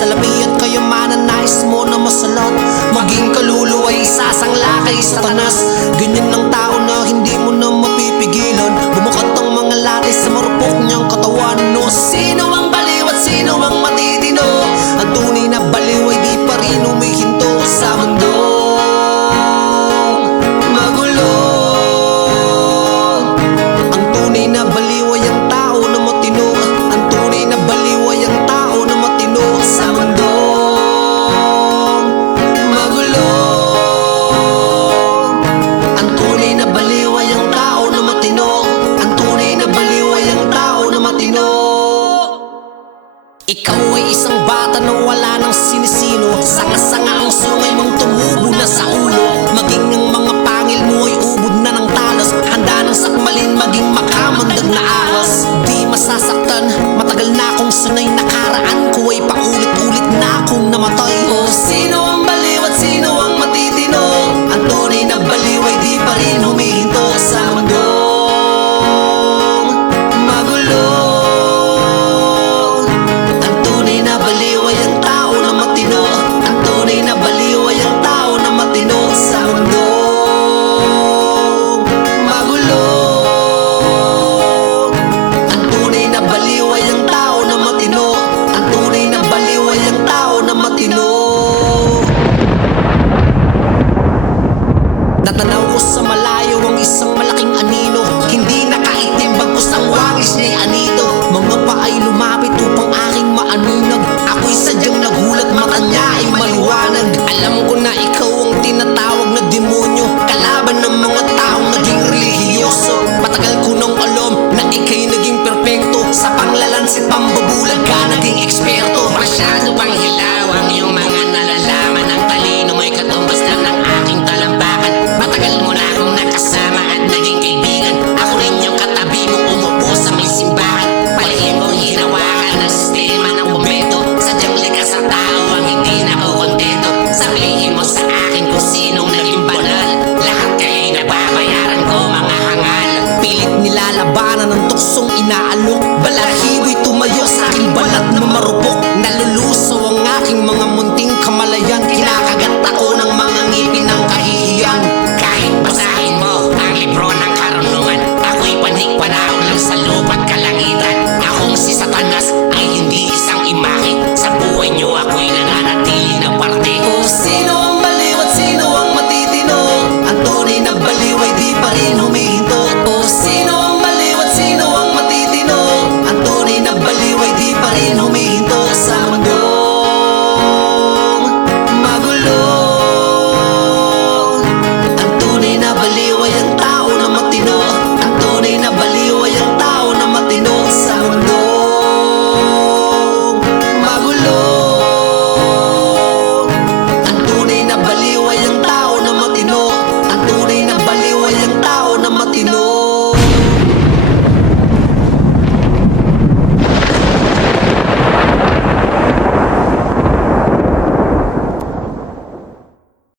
Salapi at kayamanan, nais mo na masalat. Maging kaluluwa ay isasangla kay Satanas. Ganyan ng tao na hindi mo na mapipigilan. Bumukat ang mga latay sa marupok niyang katawan. No, sino ang baliw at sino ang matitino? Ang tunay na baliw ay di pa rin humihinto sa mundo magulo. Ang tunay na baliw ay ang tao na matino. Ang tunay na baliw ay ang tao na matino sa mundo magulo. Ang tunay na baliw ay ang tao na matino. Ang tunay na baliw ay ang tao na matino. Ikaw ay isang bata na wala ng sinisino. Sanga-sanga ang sungay mong tumubo na sa ulo. Maging ang mga pangil mo ay ubod na ng talas. Handa ng sakmalin maging makamandag na ahas. Di masasaktan, matagal na akong sanay. Nakaraan ko ay paulit-ulit na akong namatay. O sino ang baliw at sino ang matitino? Ang tunay na baliw ay di pa rin humihinto sa mundo magulo. Ang tunay na baliw ay ang tao na matino. Ang tunay na baliw ay ang tao na matino sa mundo magulo. Ang tunay na baliw ay ang tao na matino. Ang tunay na baliw ay ang tao na matino. Natanaw ko sa malayo ang isang malaking anino. Hindi nakaitim bagkus ang wangis niya'y anito. Mga paay lumapit upang aking maaninag. Ako'y sadyang nagulat, mata niya ay maliwanag. Alam ko na ikaw ang tinatawag na demonyo, kalaban ng mga taong naging relihiyoso. Matagal ko nang alam na ika'y naging perpekto. Sa panglalansit pambabulag ka naging eksperto. Masyado bang hilaw ang iyong mga nalalaman? Ang talino mo'y katumbas lang ng aking talambakan. Matagal mo na akong nakasama at naging kaibigan. Ako rin yung katabi mong umupo sa may simbahan. Palihim mong hinawakan ang sistema ng momento. Sadyang likas ang tao ang hindi nakukontento. Sabihin mo sa akin kung sinong naging banal. Lahat kayo'y nababayaran ko mga hangal. Pilit nilalabanan ng tuksong inaalok. Balahibo'y tumayo sa aking balat na marupok. Nalulusaw ang aking mga munting kamalayan. Kinakagat ako ng mga ngipin ng kahihiyan. Kahit basahin mo ang libro ng karunungan, ako'y panik-panahon lang sa lupa't kalangitan. Akong si Satanas ay hindi isang imahe. Sa buhay niyo ako